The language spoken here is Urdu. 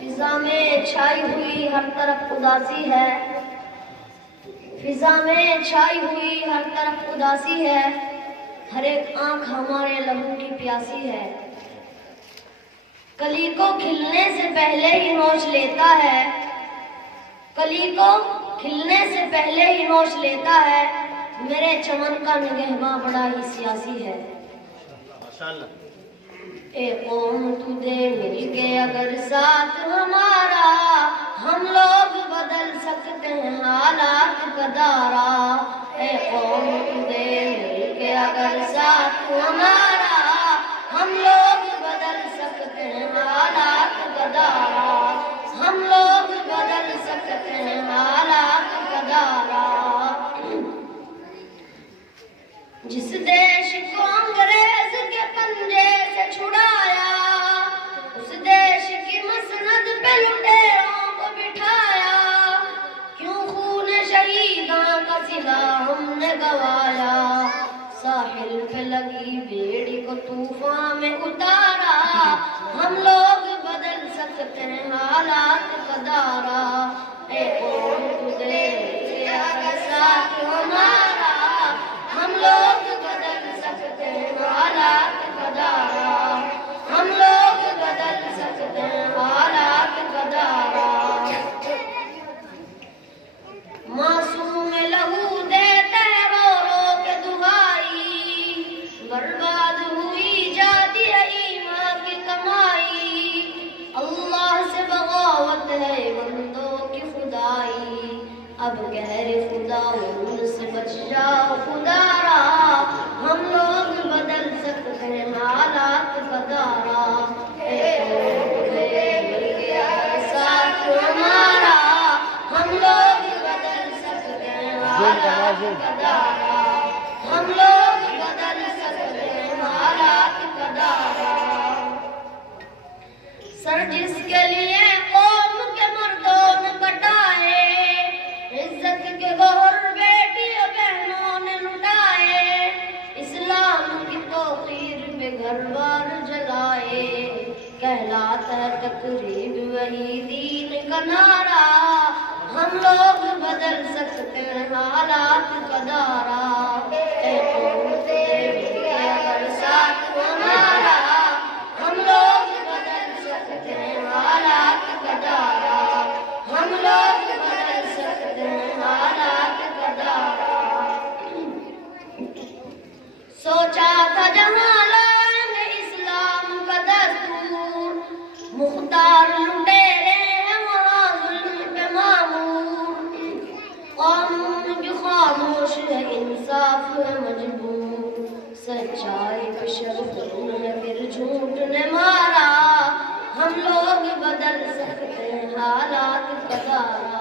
فضا میں چھائی ہوئی ہر طرف اداسی ہے، فضا میں چھائی ہوئی ہر طرف اداسی ہے، ہر ایک آنکھ ہمارے لہو کی پیاسی ہے۔ کلی کو کھلنے سے پہلے ہی نوچ لیتا ہے، کلی کو کھلنے سے پہلے ہی نوچ لیتا ہے، میرے چمن کا نگہباں بڑا ہی سیاسی ہے۔ اے قوم تجھے مل کے اگر ساتھ ہمارا، ہم لوگ بدل سکتے ہیں حالات کا دارا۔ اے قوم تجھے مل کے اگر ساتھ ہمارا، ہم لوگ بدل سکتے ہیں حالات کا دارا، ہم لوگ بدل سکتے ہیں حالات کا دارا۔ جس دیش کو انگریز کے پنجے سے چھڑایا، اس دیش کی مسند پہ لٹیروں کو بٹھایا، کیوں خون شہیداں کا صلہ ہم نے گوایا، ساحل پہ لگی بیڑی کو طوفان میں اتارا، ہم لوگ بدل سکتے ہیں حالات کا دارا۔ اے قوم تجھے اگر ساتھ ہمارا، ہم لوگ بدل سکتے ہیں حالات کا دارا، ہم لوگ بدل سکتے ہیں حالات کا دارا۔ معصوم لہو دیتے رو رو کے دہائی، برباد ہوئی جاتی ہے ایمان کی کمائی، اللہ سے بغاوت ہے بندوں کی خدائی، اب غیر خدا ان سے بچ جاؤ خدا را، ہم لوگ بدل سکتے ہیں حالات کا دارا۔ اے قوم تجھے مل کے اگر ساتھ ہمارا، ہم لوگ بدل سکتے ہیں حالات کا دارا، ہم لوگ بدل سکتے ہیں حالات کا دارا۔ سر جس کے لیے قوم کے مردوں نے کٹائے، عزت کے گوہر بیٹی بہنوں نے لٹائے، اسلام کی توقیر پہ گھر بار جلائے، کہلاتا ہے تقریب وہی دین کا نعرہ، ہم لوگ بدل سکتے ہیں حالات کا دارا۔ اے قوم تجھے مل کے اگر ساتھ ہمارا، ہم لوگ بدل سکتے ہیں حالات کا دارا، ہم لوگ بدل سکتے ہیں حالات کا دارا۔ سوچا تھا جہاں لائیں گے اسلام کا دستور، مختار لٹیرے ہیں وہاں ظلم پہ معمور، قانون بھی خاموش ہے انصاف ہے مجبور، سچائی پہ شرفن ہے پھر جھوٹ نے مارا، ہم لوگ بدل سکتے ہیں حالات کا دارا۔